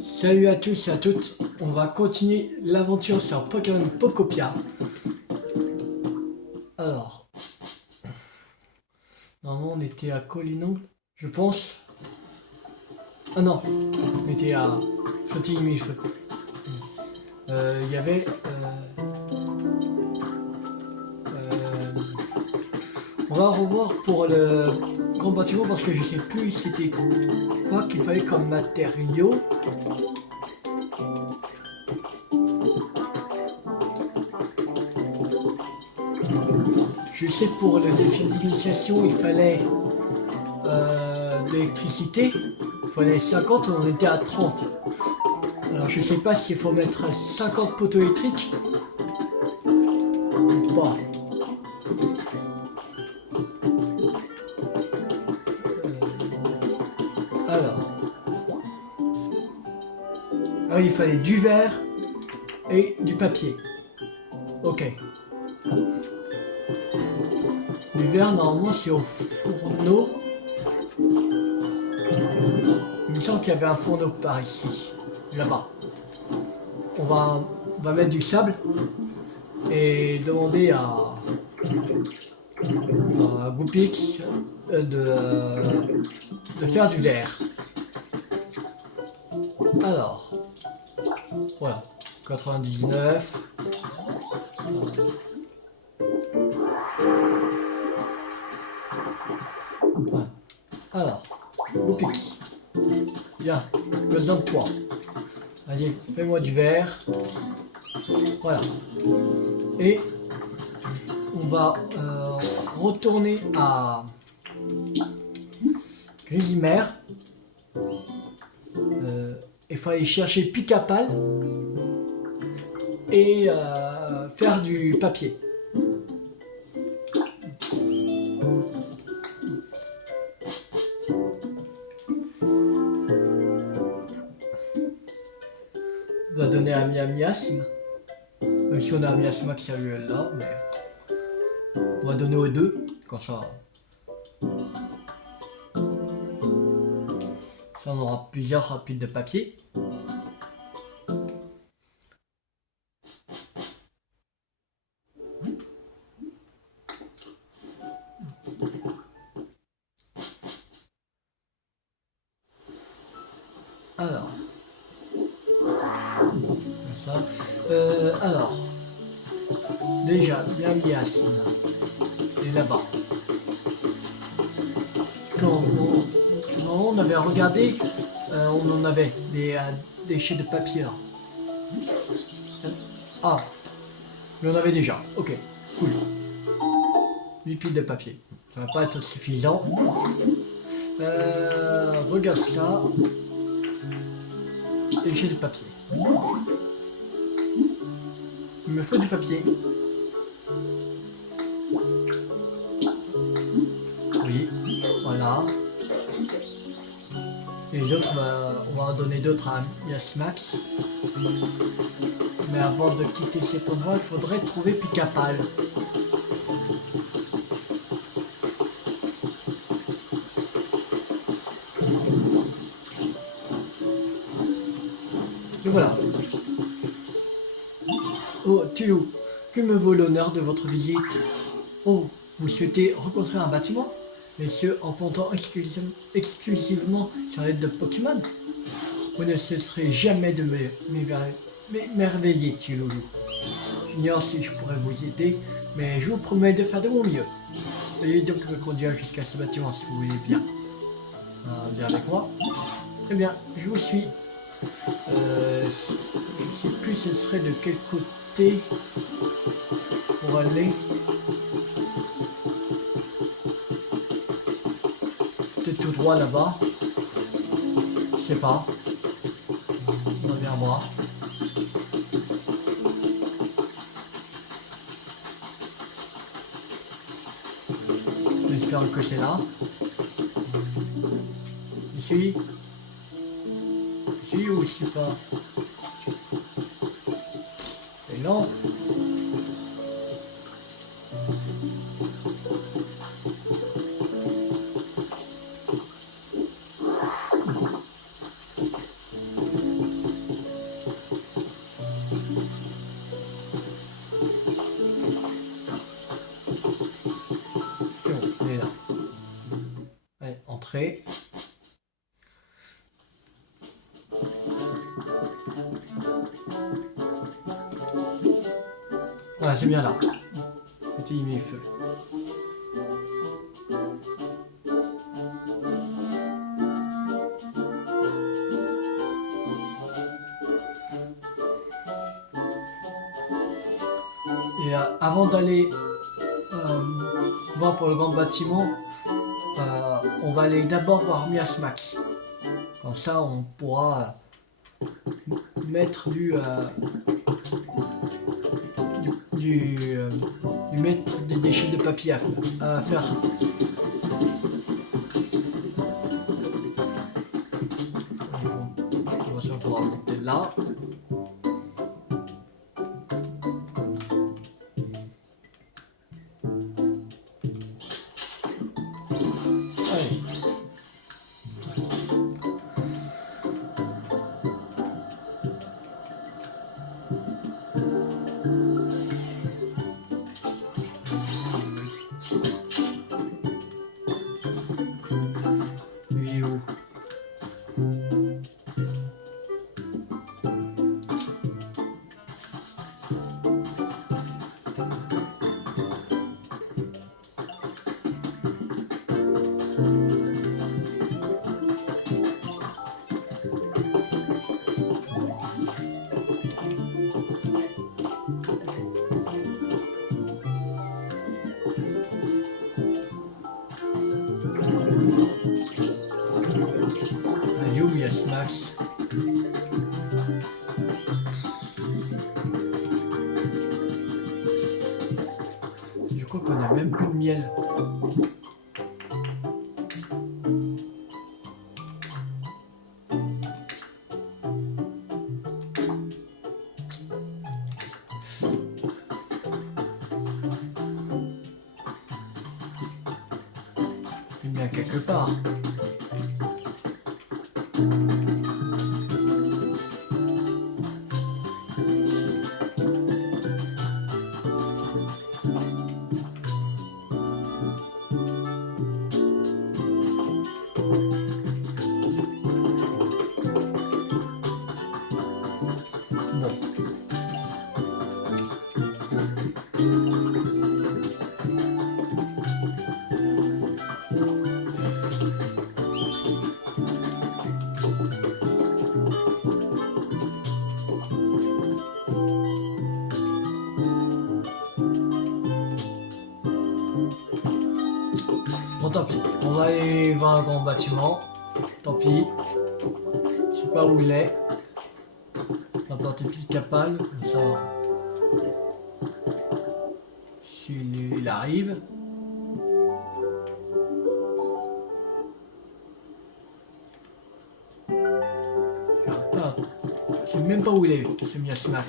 Salut à tous et à toutes, on va continuer l'aventure sur Pokémon Pokopia. Alors, normalement on était à Colinon, je pense. Ah non, on était à Flottille-Mille-Feux. Il y avait... on va revoir pour le grand bâtiment parce que je sais plus c'était quoi qu'il fallait comme matériau. Je sais que pour le défi d'initiation il fallait de l'électricité. Il fallait 50, on était à 30. Alors je sais pas s'il faut mettre 50 poteaux électriques. Bon. Alors. Ah, il fallait du verre et du papier. Ok. Du verre, normalement, c'est au fourneau. Il me semble qu'il y avait un fourneau par ici. Là-bas. On va mettre du sable et demander à Goupix de faire du verre. Alors, voilà. 99. Voilà. Alors, Goupix. Viens, besoin de toi. Vas-y, fais-moi du verre. Voilà. Et on va retourner à Grizimer. Il faut aller chercher Picapal et faire du papier. On va donner à Miasme. Même si on a un Miasma qui est là, mais on va donner aux deux. Comme ça. Ça on aura plusieurs rapides de papier. Alors. Ça. Alors. Déjà, bien Miasme. Et là-bas. Quand on avait regardé, on en avait des déchets de papier là. Ah, mais on avait déjà. Ok, cool. 8 piles de papier. Ça va pas être suffisant. Regarde ça. Déchets de papier. Il me faut du papier. Oui, voilà. Et les autres, on va en donner d'autres à Yasmax. Mais avant de quitter cet endroit, il faudrait trouver Picapal. Et voilà. Oh, Théo, que me vaut l'honneur de votre visite? Oh, vous souhaitez rencontrer un bâtiment? Messieurs, en comptant exclusivement sur l'aide de Pokémon? Vous ne cesserez jamais de m'émerveiller, Tiloulou. J'ignore si je pourrais vous aider, mais je vous promets de faire de mon mieux. Veuillez donc me conduire jusqu'à ce bâtiment si vous voulez bien. Viens avec moi. Très bien, je vous suis. Je ne sais plus ce serait de quel côté pour aller. Peut-être tout droit là-bas. Je sais pas. On va bien voir. J'espère que c'est là. Ici. Ici ou ici pas. Et non. prêt. Voilà, c'est bien là. Petit feu. Et avant d'aller voir pour le grand bâtiment, on va aller d'abord voir Miasmack. Comme ça, on pourra mettre lui mettre des déchets de papier à faire. On va pouvoir monter là. Allez. Lui est où? Miasmack. Je crois qu'on a même plus de miel. Bien quelque part. Bon, tant pis. On va aller voir un grand bâtiment. Tant pis. Je sais pas où il est. On va planter plus de capale. Comme ça. S'il arrive. Je sais même pas où il est, ce Miasmack.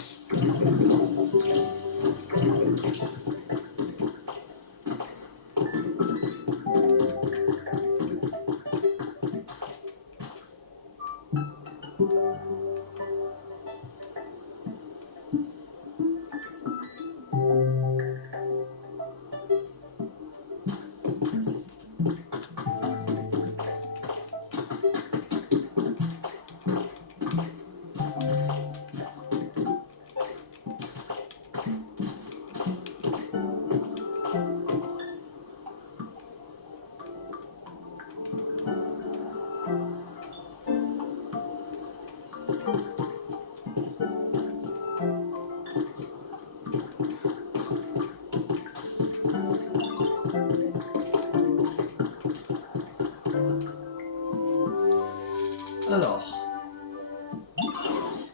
Alors.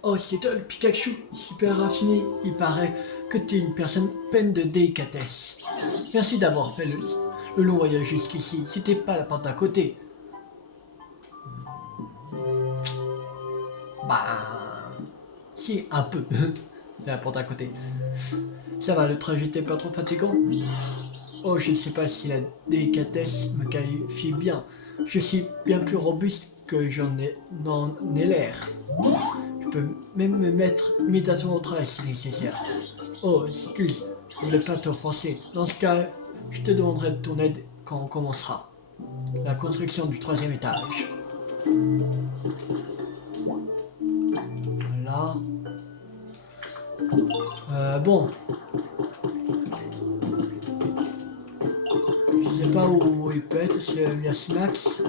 Oh, c'est toi le Pikachu, super raffiné. Il paraît que tu es une personne pleine de délicatesse. Merci d'avoir fait le long voyage jusqu'ici. C'était pas la porte à côté. Bah. Si, un peu. C'est la porte à côté. Ça va, le trajet n'était pas trop fatigant? Oh, je ne sais pas si la délicatesse me qualifie bien. Je suis bien plus robuste que n'en ai l'air. Je peux même me mettre immédiatement au travail si nécessaire. Oh, excuse, je ne voulais pas t'offenser. Dans ce cas, je te demanderai de ton aide quand on commencera. la construction du 3e étage. Voilà. Bon. Je sais pas où il peut être, ce Miasmax.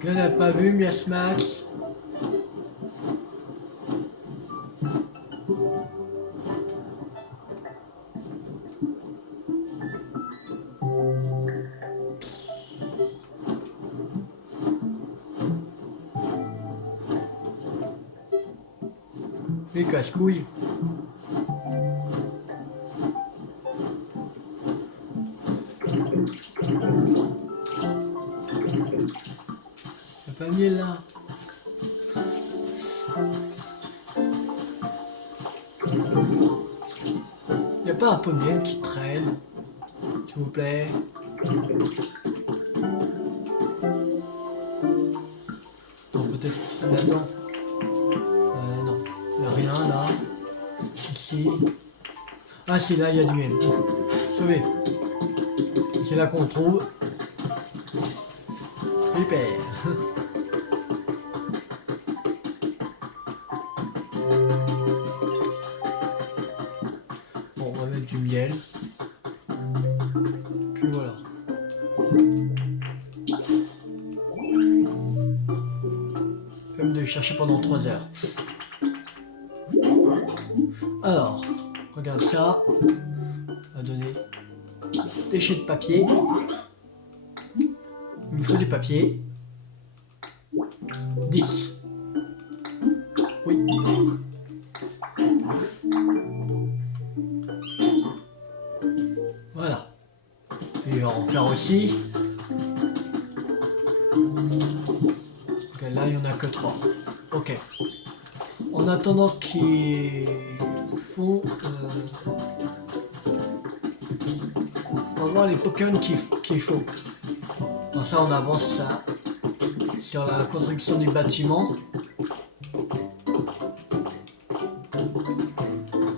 Quelqu'un n'a pas vu Miasmax? Les casse-couilles. T'as pas mis là? Y a pas un peu de miel qui traîne, s'il vous plaît? Non, peut-être là-dedans. Non, y a rien là. Ici. Ah si, là il y a du miel. Sauvé. C'est là qu'on le trouve. Super. Bon, on va mettre du miel. Puis voilà. Même de chercher pendant 3 heures. Alors, regarde ça. On va donner déchets de papier. Il me faut du papier. 10. Oui. Voilà. Et on va en faire aussi. Ok, là il n'y en a que 3. Ok. En attendant qu'ils font... on va voir les Pokémon qu'il faut. Dans ça on avance ça, sur la construction du bâtiment.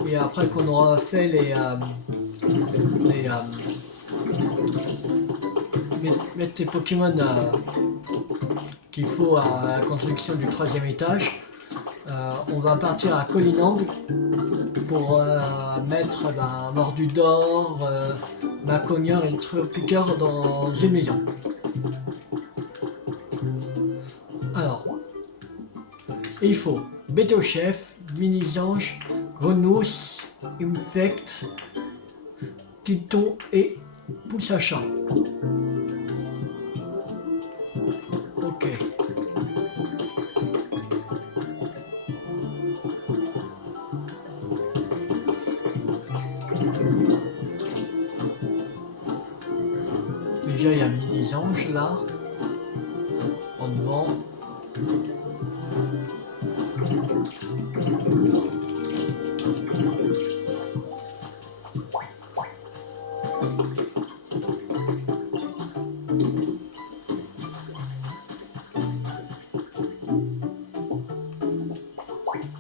Et après qu'on aura fait mettre tes Pokémon qu'il faut à la construction du 3e étage, on va partir à Colinang pour mettre Mordudor, Maconium et Tropiqueur dans une maison. Alors, il faut Bétochef, Mini-Ange, Grenousse, Infect, Titon et Poussacha. Ok. Déjà il y a Mini-Ange là, en devant.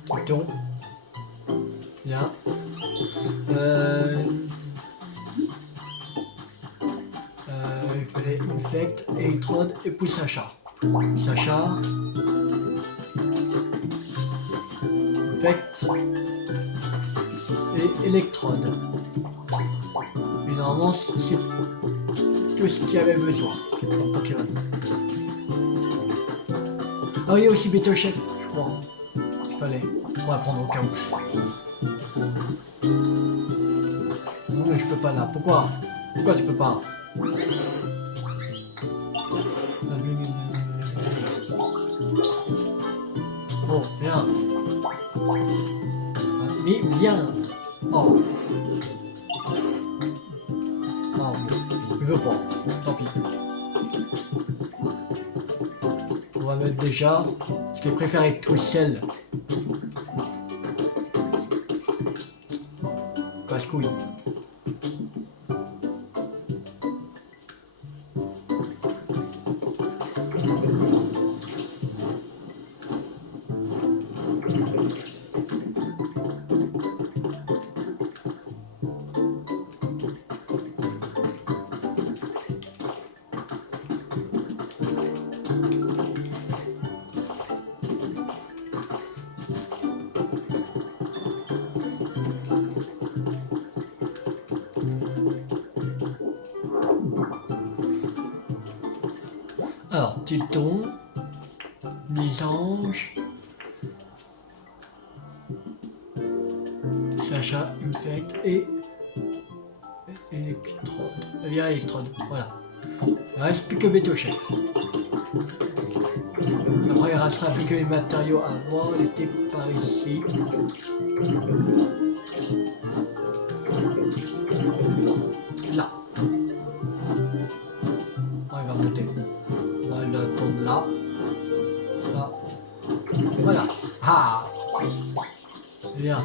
Titon. Bien. Il fallait Infect, Electrode et puis Sacha. Sacha. Infect. Et Electrode. Et normalement, c'est tout ce qu'il y avait besoin pour Pokémon. Ah oui, aussi Bétochef, je crois. Il fallait. On va prendre au cas où. Non mais je peux pas là. Pourquoi? Pourquoi tu peux pas? Oh, bien. Mais bien. Oh. Non, je veux pas. Tant pis. On va mettre déjà Parce qu'il préfère être tout seul. Casse-couille. Alors, Tilton, Mésange, Sacha, Infect et Electrode. Via Electrode, voilà. Il ne reste plus que Beto Chef. Après, il ne restera plus que les matériaux à voir. Il était par ici. Là. Oh, il va monter. On va l'attendre là. Ça. Voilà. Ah. Bien.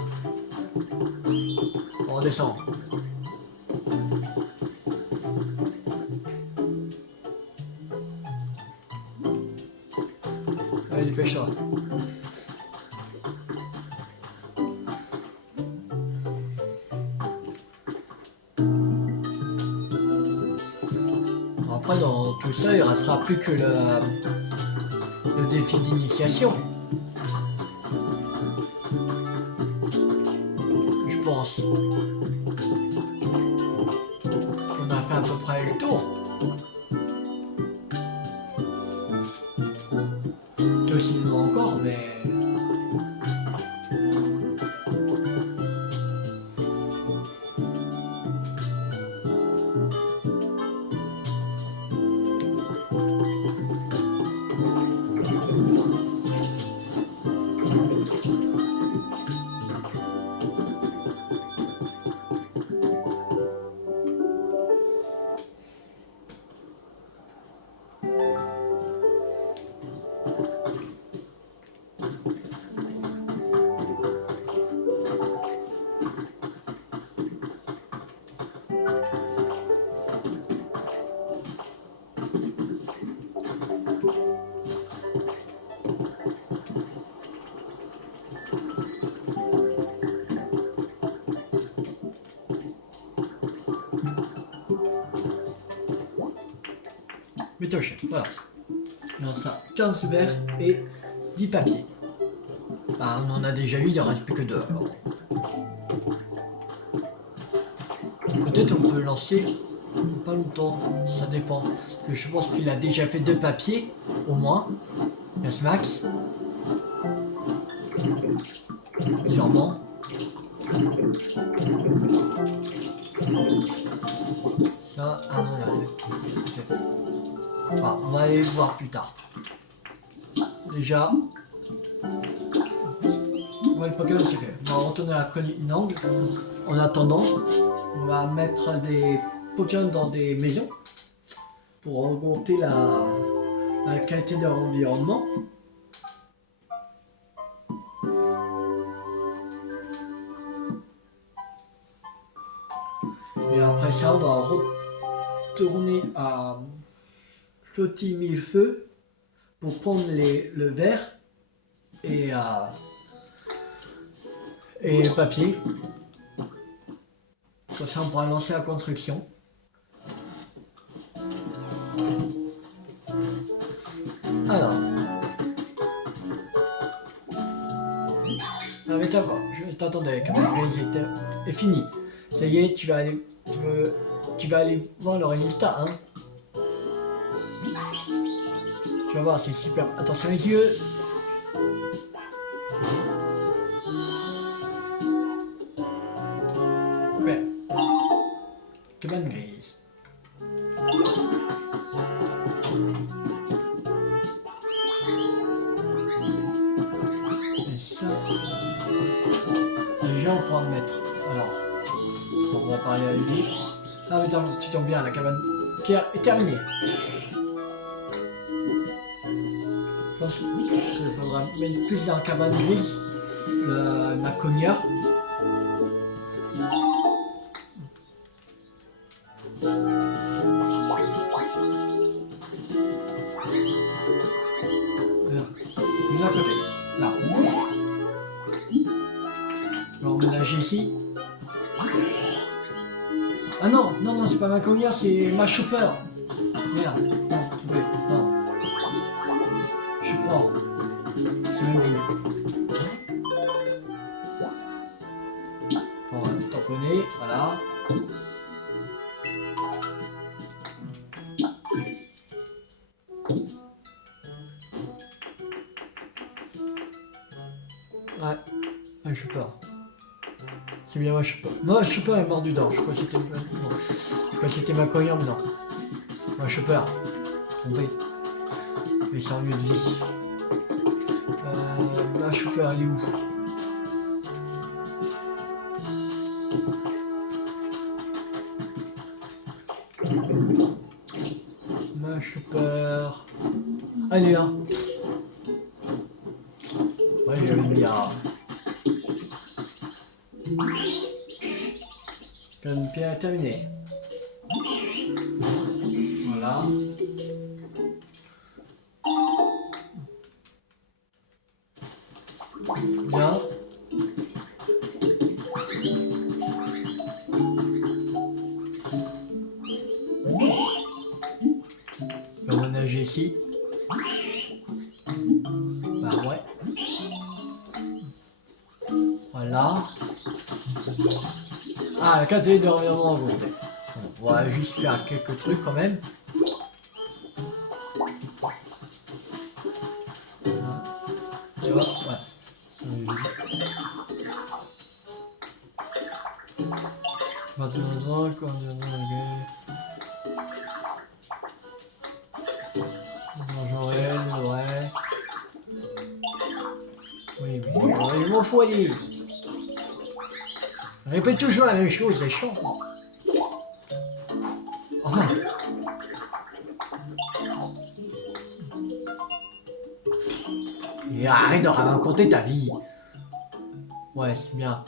On redescend. Allez, dépêche-toi. Après, dans tout ça, il ne restera plus que le défi d'initiation. Je pense. On a fait à peu près le tour. Sinon encore, mais... Métoche, voilà. Il restera 15 verres et 10 papiers. Bah, on en a déjà eu, il ne reste plus que 2 alors. Peut-être on peut lancer pas longtemps, ça dépend. Parce que je pense qu'il a déjà fait 2 papiers, au moins. Yes, Max. Sûrement. Ça, ah non, il y a... Ok. Bah, on va aller voir plus tard. Déjà, ouais, le Pokémon c'est fait. On va retourner à Colinang. En attendant, on va mettre des Pokémon dans des maisons pour augmenter la qualité de l'environnement. Et après ça, on va retourner à Flotti Millefeu pour prendre le verre et le papier. Comme ça, on pourra lancer la construction. Alors. Ah, mais t'as je t'attendais quand même. C'est fini. Ça y est, tu vas aller voir le résultat, hein. Tu vas voir, c'est super. Attention les yeux. Super. Cabane grise. Et ça... Déjà, on pourra le mettre. Alors, on va parler à lui. Ah mais tu tombes bien, la cabane pierre est terminée. pense qu'il faudra mettre plus dans la cabane grise, la cogneur. Une à côté, là. On va emménager ici. Ah non, non, non, c'est pas ma cogneur, c'est ma chopper. Merde, non, oui, non. Je crois. C'est même plus. On va tamponner, voilà. Ouais, je suis peur. C'est bien, ouais, je suis peur. Non, je suis peur est mort du dent. Je crois que c'était ma cogneur, mais non. Moi, je suis peur. Trompé. Mais c'est un lieu de vie. Là, je suis peur, elle est où? Moi, je suis peur. Allez, là. Ouais, j'avais mis à... Comme pierre terminé. Voilà. Bien. On va nager ici. Bah ouais. Voilà. Ah, la quantité de revirement augmentée. On va juste faire quelques trucs quand même. Tu vois, ouais. Maintenant, quand ouais. Oui, mais il m'en faut aller. Répète toujours la même chose, c'est chiant. Enfin. Et arrête de raconter ta vie. Ouais, c'est bien.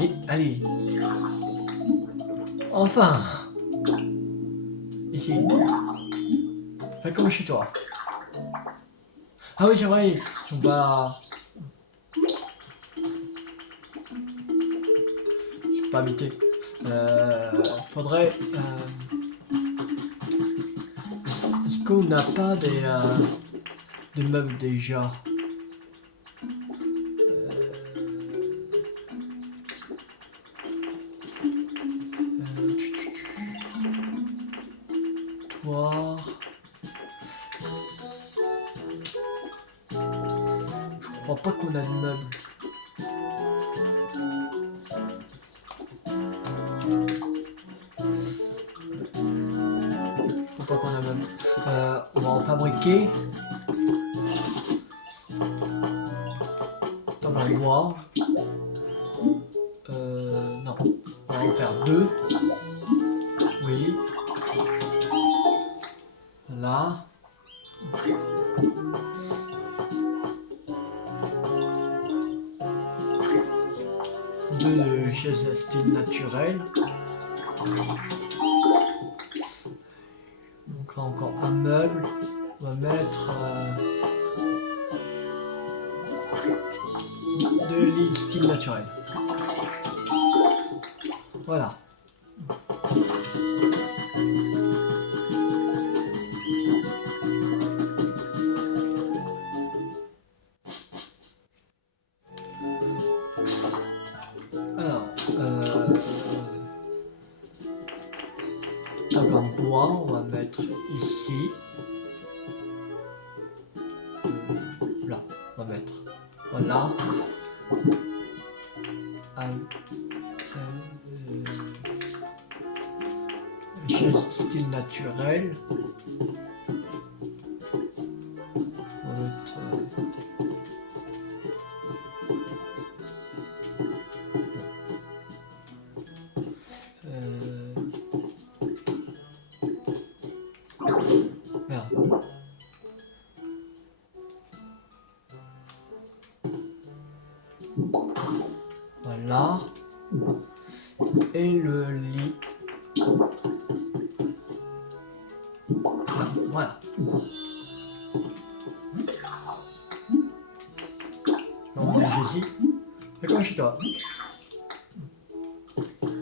Et allez. Enfin. Ici. Fais comme chez toi. Ah oui, c'est vrai. Ils sont pas... Ils sont pas habités. Faudrait... Est-ce qu'on n'a pas des meubles déjà? Je crois pas qu'on a de meubles. Je crois pas qu'on a de meubles. On va en fabriquer. Dans la bois. Non. On va en faire 2. Oui. Là. Deux chaises à style naturel. Donc là encore un meuble. On va mettre deux lits style naturel. Voilà. Alors, table en bois, on va mettre ici. Là, on va mettre. Voilà. Chaise style naturel. On va mettre. Voilà. Et le lit. Là, voilà. On est ici. C'est comme chez toi.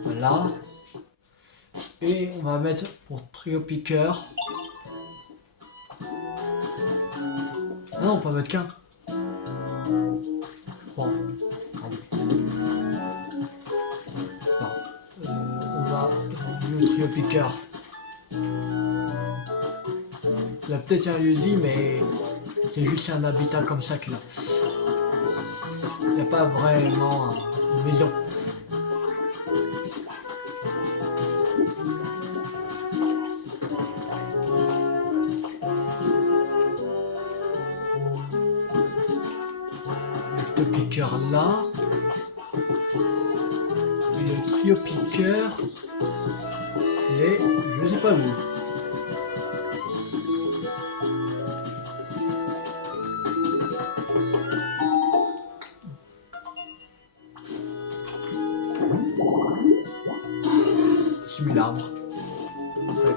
Voilà. Et on va mettre pour trio piqueur. Ah non, on peut mettre qu'un. Bon. On va le trio piqueur. Il y a peut-être un lieu dit, mais c'est juste un habitat comme ça qu'il a. Il n'y a pas vraiment une maison. Le piqueur là. Et le trio piqueur, il est je sais pas où. Simule l'arbre. Ouais.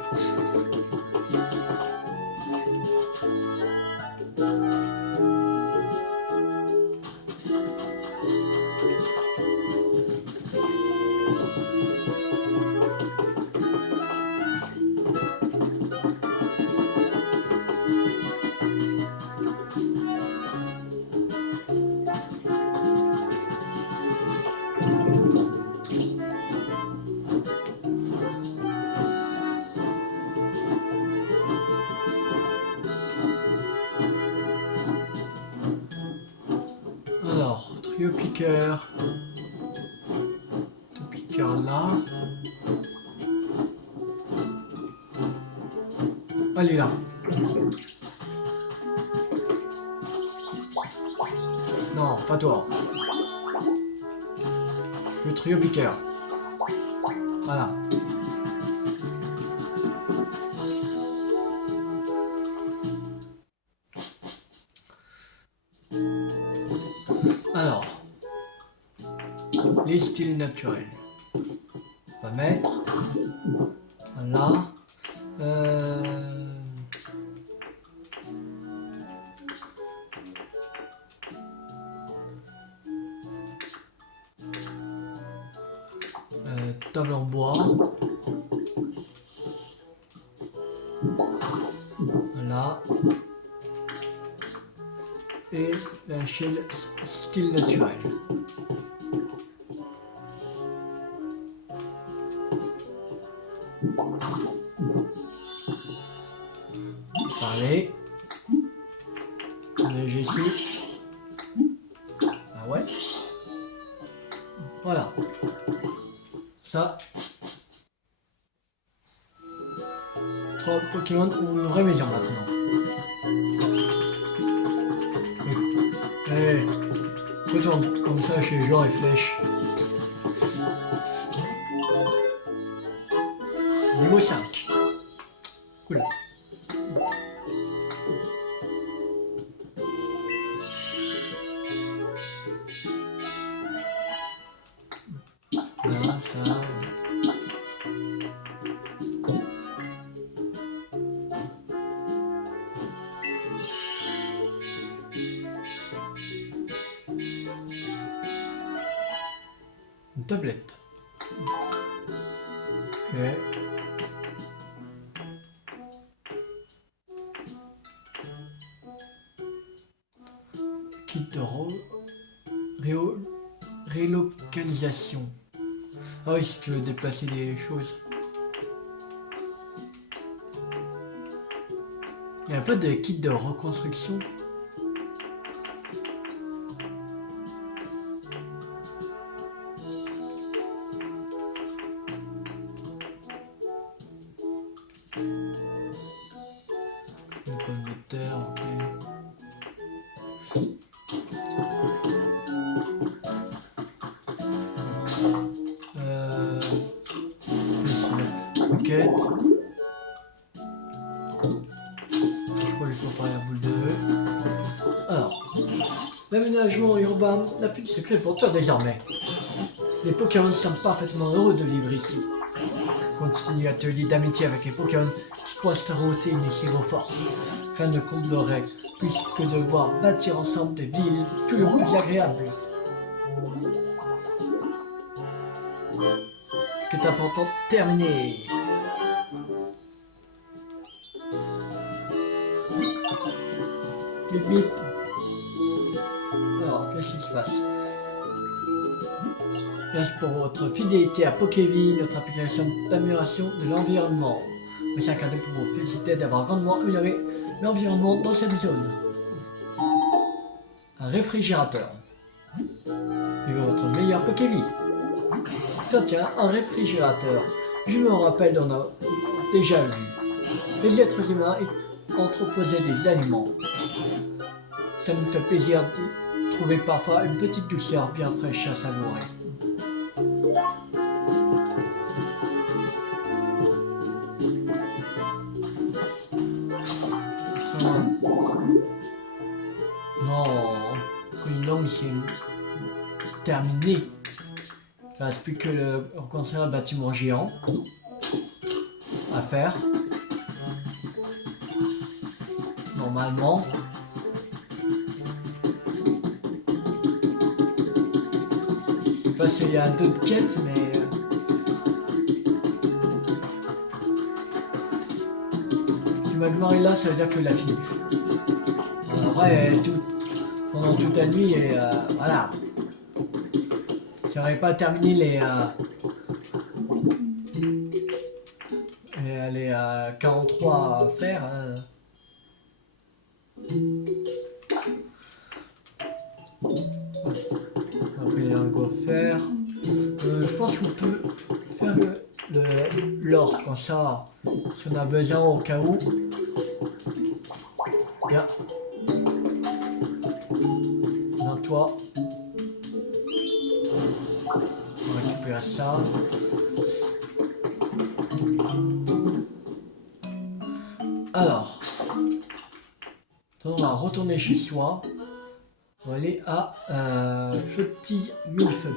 Alors, trio piqueur. Trio piqueur là. Elle est là. Non, pas toi. Le trio piqueur. Voilà. Alors, les styles naturels. On va mettre. Voilà. Table en bois. Voilà. Et la chaîne style naturel. Parler. J'ai ici. Ah ouais. Voilà. Ça. 3 Pokémon ont une vraie maison maintenant. Allez, retourne comme ça chez Jean et Flèche. Niveau 5. Cool. Voilà, ça. Une tablette. Ok. Kit de relocalisation. Ah oui, si tu veux déplacer des choses. Il n'y a pas de kit de reconstruction. Une pomme de terre, ok. Roquette. Je crois qu'il faut pas la boule de. Alors, L'aménagement urbain n'a plus de secret pour toi désormais. Les Pokémon sont parfaitement heureux de vivre ici. Continue à te lier d'amitié avec les Pokémon qui croisent ta route et unissent vos forces. Rien ne comblerait plus que de voir bâtir ensemble des villes toujours plus agréables. Que important terminé. Bip bip. Alors, qu'est-ce qui se passe? Merci pour votre fidélité à Pokéville, notre application d'amélioration de l'environnement. Voici un cadeau pour vous féliciter d'avoir grandement amélioré l'environnement dans cette zone. Un réfrigérateur. Vivez votre meilleur Pokéville. Tiens, un réfrigérateur. Je me rappelle d'en avoir déjà vu. Les êtres humains entreposaient des aliments. Ça me fait plaisir de trouver parfois une petite douceur bien fraîche à savourer. Non, une langue c'est terminé. Il ne reste plus que le reconstruire un bâtiment géant à faire. Normalement. Je sais pas s'il y a d'autres quêtes, mais si Magmar est là, ça veut dire que l'a fini. Après, pendant toute la nuit, et voilà. Si on n'avait pas terminé les 43 à faire. Après les lingots fer. Je pense qu'on peut faire l'or comme ça, si on a besoin au cas où. Bien. Dans toi. On va récupérer ça. Alors. On va retourner chez soi. On va aller à Petit Millefeu.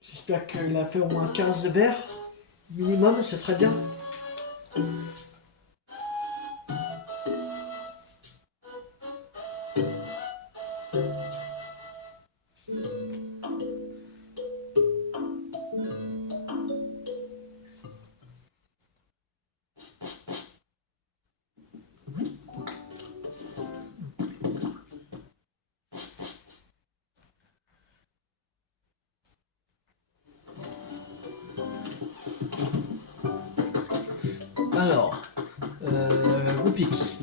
J'espère qu'il a fait au moins 15 verres. Minimum, ce serait bien. Alors, Rupix.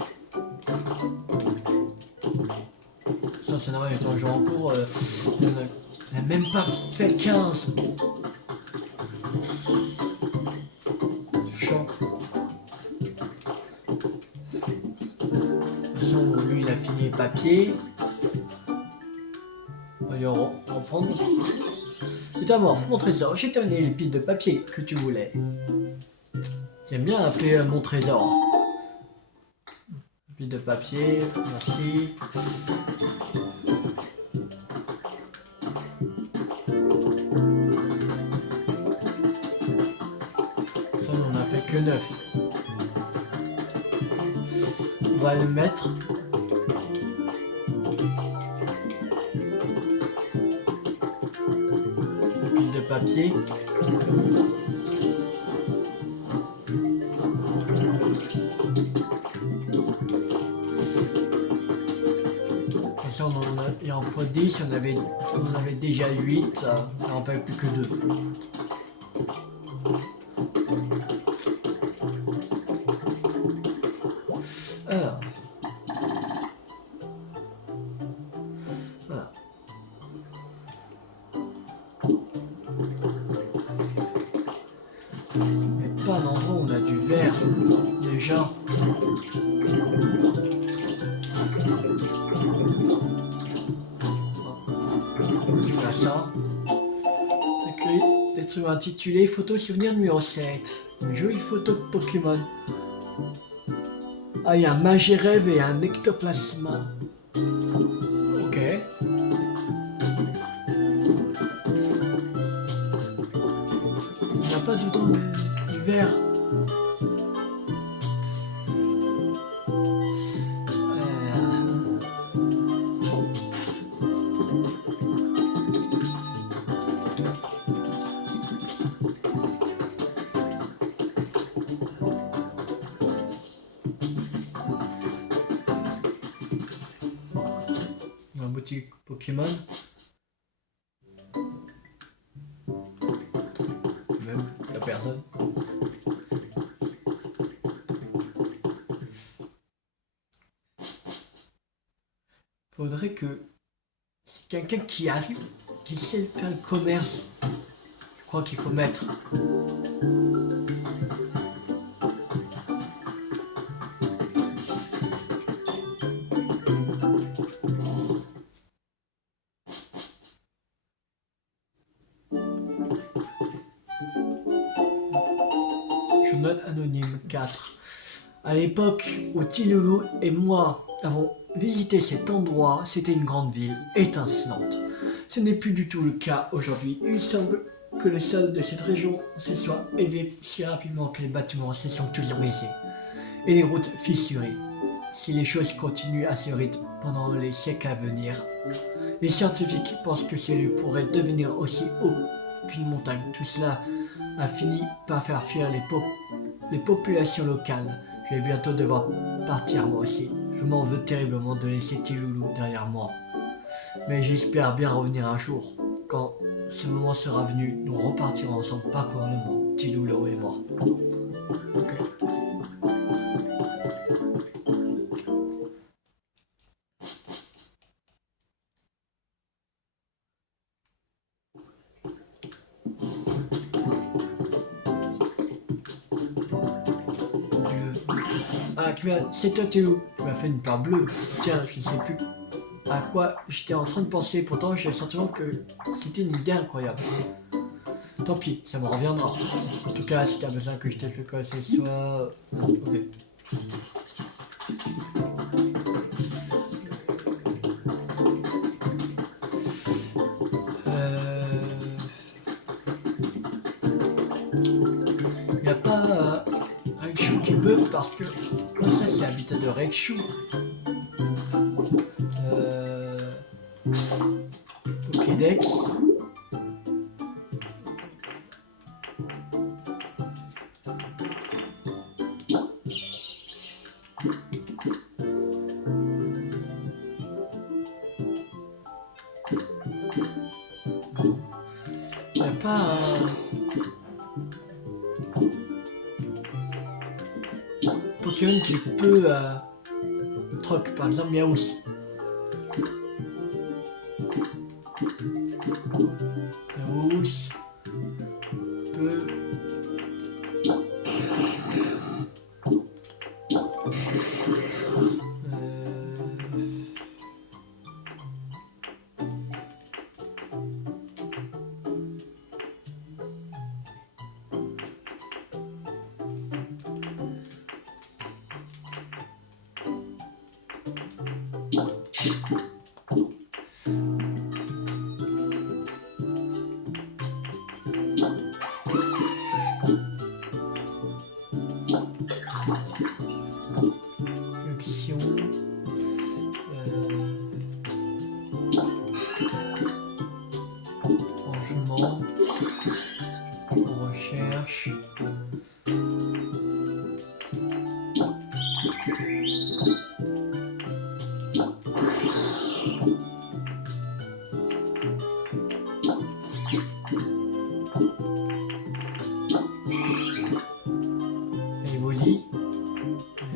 Ça n'a rien été un jeu en cours. Il n'a même pas fait 15. Champ. De toute façon, lui, il a fini les papiers. On va lui reprendre. Évidemment, mon trésor, j'ai terminé les piles de papier que tu voulais. J'aime bien appeler mon trésor. Pile de papier, merci. Ça, on en a fait que 9. On va le mettre. Pile de papier. Et en x10, on en avait déjà 8, et on fait plus que 2. Alors. Voilà. Mais pas un endroit où on a du verre, déjà. Ça. Détruire intitulé photo souvenir numéro 7. Une jolie photo de Pokémon. Ah, il y a un Magirève et un Ectoplasma. Ok. Il n'y a pas dedans du vert. Une boutique Pokémon. Même, il n'y a personne. Faudrait que quelqu'un qui arrive, qui sait faire le commerce, je crois qu'il faut mettre. Journal anonyme 4. À l'époque où Tiloulou et moi avons visité cet endroit, c'était une grande ville étincelante. Ce n'est plus du tout le cas aujourd'hui. Il semble que le sol de cette région se soit élevé si rapidement que les bâtiments se sont tous brisés et les routes fissurées. Si les choses continuent à ce rythme pendant les siècles à venir, les scientifiques pensent que ce lieu pourrait devenir aussi haut qu'une montagne. Tout cela a fini par faire fuir les populations locales. Je vais bientôt devoir partir moi aussi. Je m'en veux terriblement de laisser Tiloulou derrière moi. Mais j'espère bien revenir un jour. Quand ce moment sera venu, nous repartirons ensemble parcourir le monde, Tiloulou et moi. Ok. Ah, c'est toi Théo, tu m'as fait une fleur bleue. Tiens, je ne sais plus à quoi j'étais en train de penser, pourtant j'ai le sentiment que c'était une idée incroyable. Tant pis, ça me reviendra. En tout cas, si t'as besoin que je t'explique quoi que ce soit... Non, ok. Y a pas Raichu qui bug parce que... Oh, ça c'est l'habitat de Raichu. Pokédex. Y a pas Pokémon qui peut troc, par exemple Miaous. Miaous peut action, rangement, recherche. Evoli.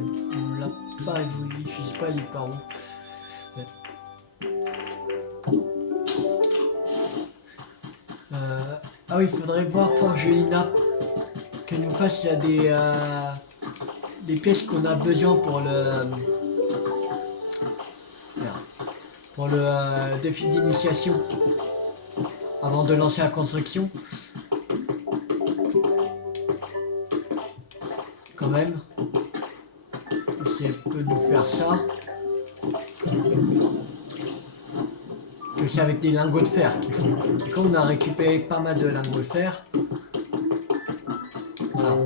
On l'a pas évolué, je sais pas il est par où. Ah oui, il faudrait voir Forgelina qu'elle nous fasse, il y a des pièces qu'on a besoin pour le défi d'initiation avant de lancer la construction. Quand même. si elle peut nous faire ça. Que c'est avec des lingots de fer qu'il faut. Et comme on a récupéré pas mal de lingots de fer, voilà.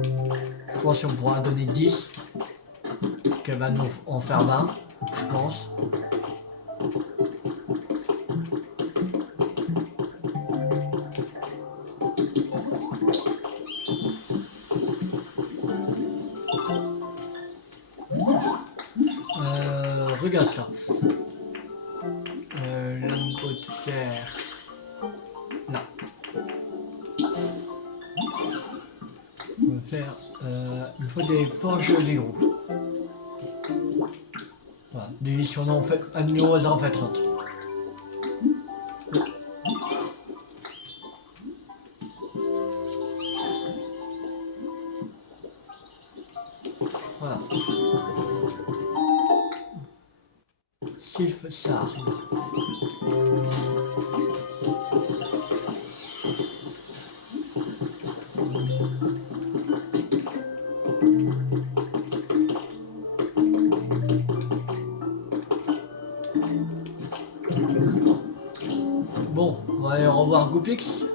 Je pense qu'on pourra donner 10. Qu'elle va nous en faire 20, je pense. Regarde ça. Lingot de fer. Là. On va faire. Il faut des forges d'égout. Voilà. Si on en fait un numéro hasard, on fait 30. Voilà. Sylph Sar. Bon, on va aller revoir Goupix.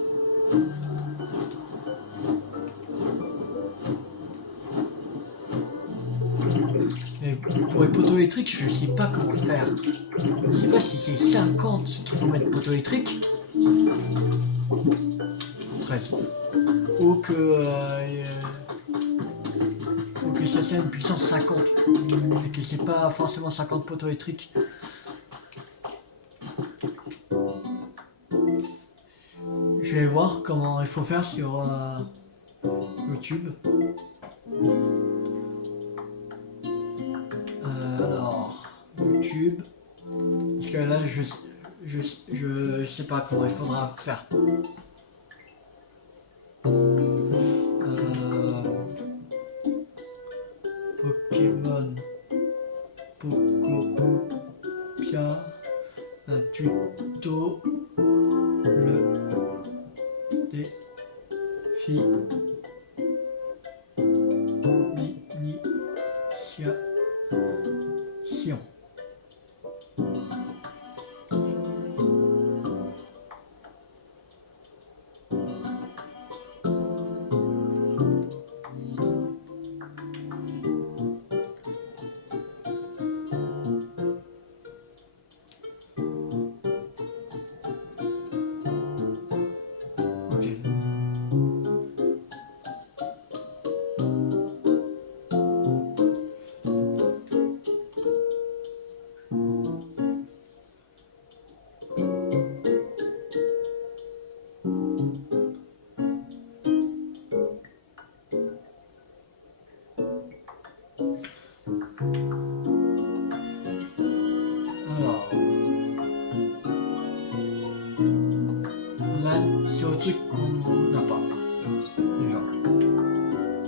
Et pour les poteaux électriques, je sais pas comment faire. Je sais pas si c'est 50 qu'il faut mettre poteau électrique. 13. Ou que ça soit une puissance 50. Et que c'est pas forcément 50 poteaux électriques. Je vais voir comment il faut faire sur YouTube. Alors, YouTube. Parce que là, je sais pas comment il faudra faire. Pokémon Pokopia, un tuto, le défi d'initiation. Alors, là, c'est un truc qu'on n'a pas, déjà,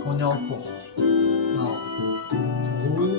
qu'on est en cours. Alors, roue.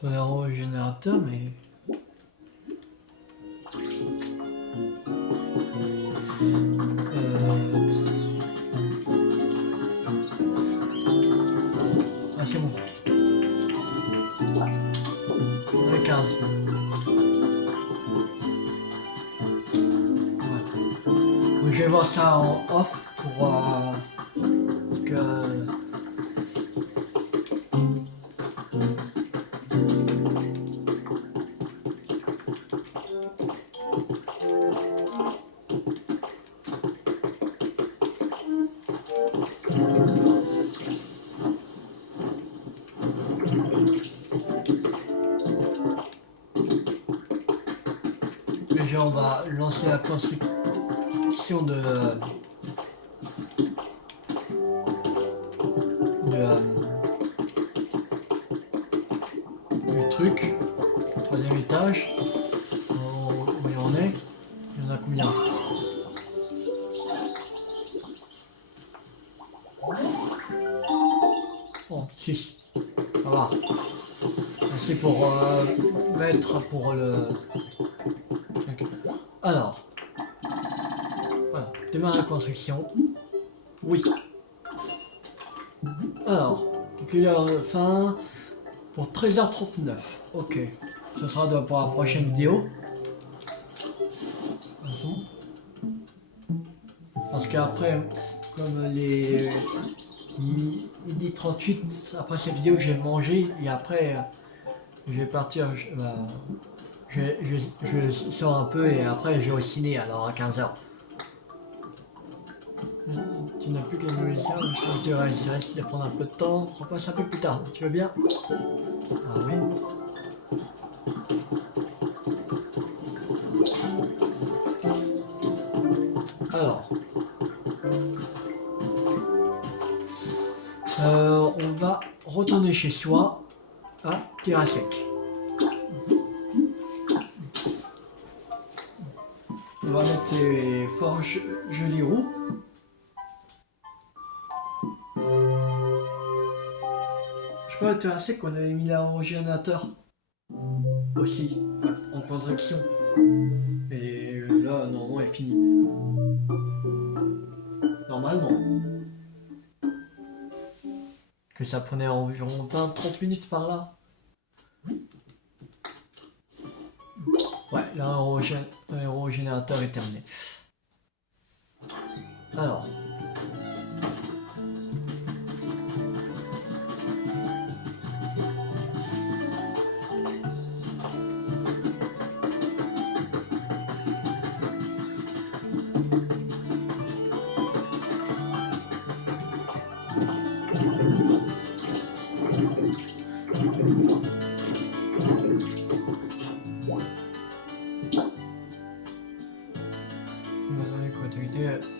Tonnerre générateur, mais... Ah, c'est bon. Le 15. Ouais. Donc je vais voir ça en off pour que... Déjà on va lancer la construction du truc. Troisième étage. Où il en est? Il y en a combien? Bon, 6. Ça va. C'est pour mettre pour le... Okay. Alors. Voilà. Démarre la construction. Oui. Alors. Calculateur fin. Pour 13h39. Ok. Ce sera pour la prochaine vidéo. De toute façon. Parce qu'après, comme les midi 38, après cette vidéo, je vais manger et après, je vais partir. Je sors un peu et après, je vais au ciné alors à 15h. Tu n'as plus qu'à nous dire, je risque de prendre un peu de temps. Repasse un peu plus tard. Tu veux bien? Ah oui. Alors. On va retourner chez soi à Terrasec. On va mettre les fort jolies roues. Je crois à Terrasec qu'on avait mis l'originateur aussi en construction. Et là, normalement, elle est finie. Normalement. Que ça prenait environ 20-30 minutes par là. Ouais, l'aérogénérateur est terminé. Alors.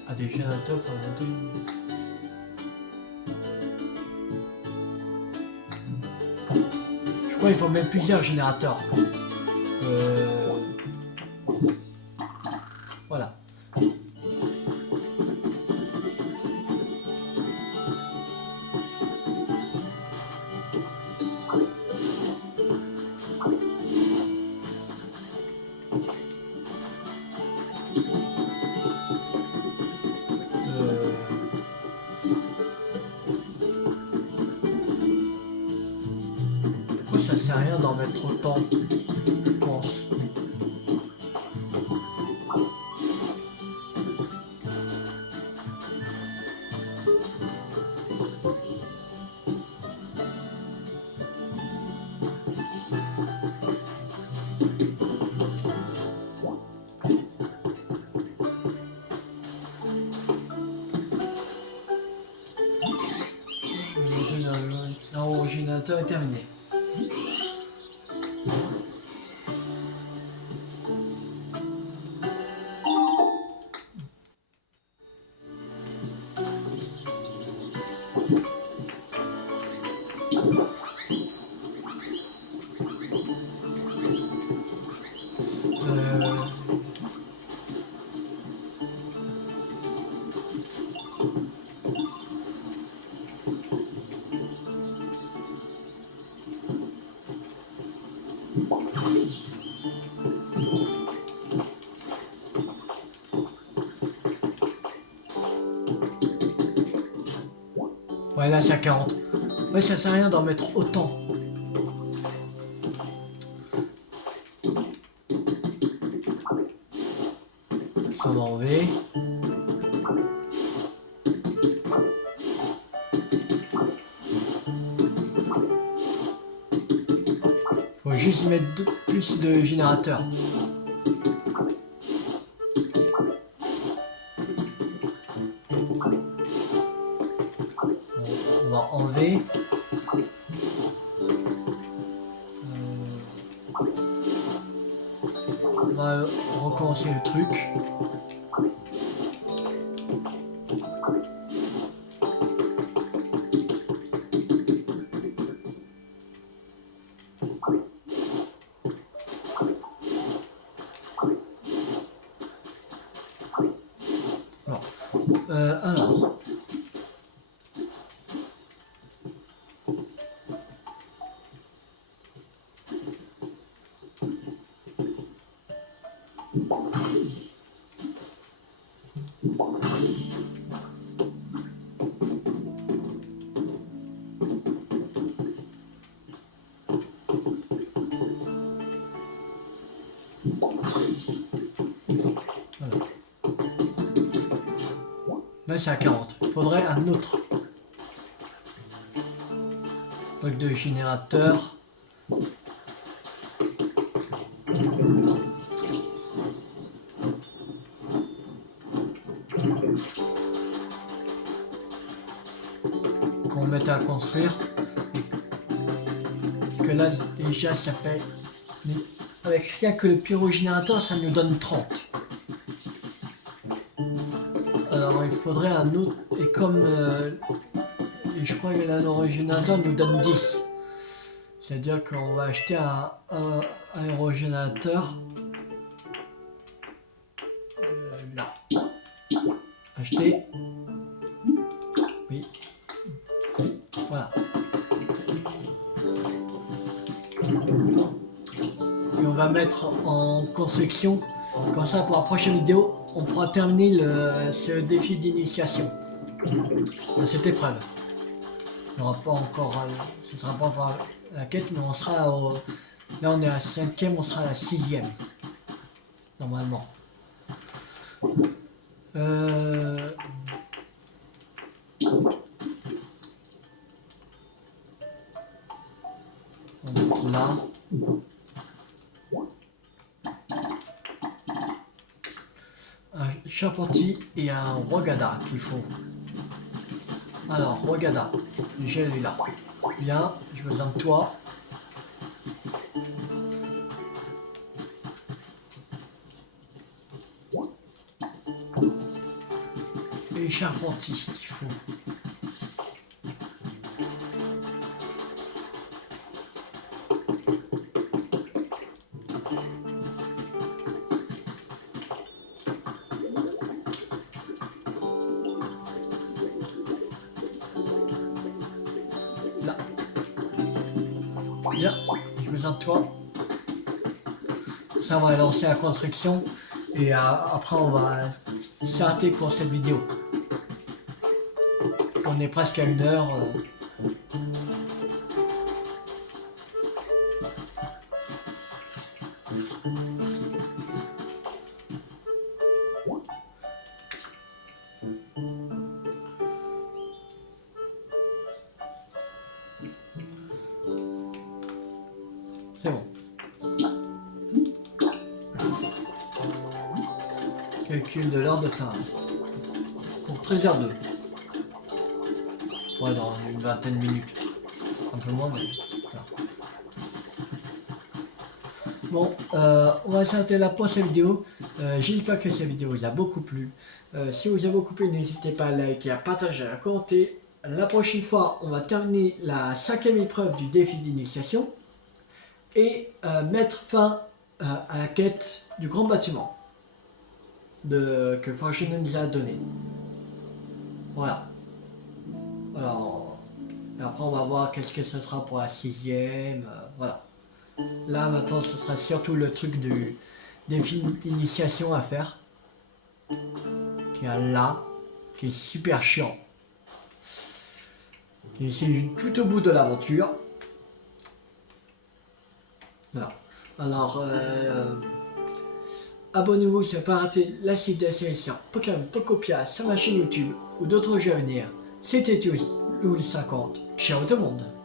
À des générateurs pour monter. Je crois qu'il faut mettre plusieurs générateurs. Voilà. Ça sert à rien d'en mettre autant, je pense. L'ordinateur est terminé. Ouais, là c'est à 40. Ouais, ça sert à rien d'en mettre autant. Ça va enlever. Faut juste y mettre plus de générateurs. On va enlever. On va recommencer le truc. Alors. Voilà. Là c'est à 40. Il faudrait un autre bloc de générateur. Qu'on mette à construire. Et que là déjà ça fait. Avec rien que le pyrogénérateur ça nous donne 30. Alors il faudrait un autre. Et comme et je crois que l'aérogénérateur nous donne 10. C'est-à-dire qu'on va acheter un aérogénérateur. Là. Acheter. Oui. Voilà. Et on va mettre en construction. Comme ça pour la prochaine vidéo, on pourra terminer ce défi d'initiation. Cette épreuve. On n'aura pas encore, ce sera pas encore la quête, mais on sera au, là on est à la 5e, on sera à la 6e. Normalement. On va mettre là. Un charpentier et un rogada qu'il faut. Alors, rogada, le gel est là. Bien, j'ai besoin de toi. Et charpentier qu'il faut. Là. Bien, j'ai besoin de toi. Ça, on va lancer la construction. Et après, on va s'arrêter pour cette vidéo. On est presque à 1 heure. C'est bon. Calcul de l'heure de fin. Pour 13h02. Ouais, dans une vingtaine de minutes. Un peu moins, mais voilà. Bon, on va s'arrêter là pour cette vidéo. J'espère que cette vidéo vous a beaucoup plu. Si vous a beaucoup plu, n'hésitez pas à liker, à partager, à commenter. La prochaine fois, on va terminer la 5e épreuve du défi d'initiation et mettre fin à la quête du grand bâtiment que Fortune nous a donné. Voilà. Alors, et après on va voir qu'est-ce que ce sera pour la 6e. Voilà. Là, maintenant, ce sera surtout le truc des films d'initiation à faire. Qui est là, qui est super chiant. Qui est tout au bout de l'aventure. Voilà. Alors, abonnez-vous si vous n'avez pas raté la suite de la série sur Pokémon Pocopia sur ma chaîne YouTube ou d'autres jeux à venir. C'était Louis50. Ciao tout le monde.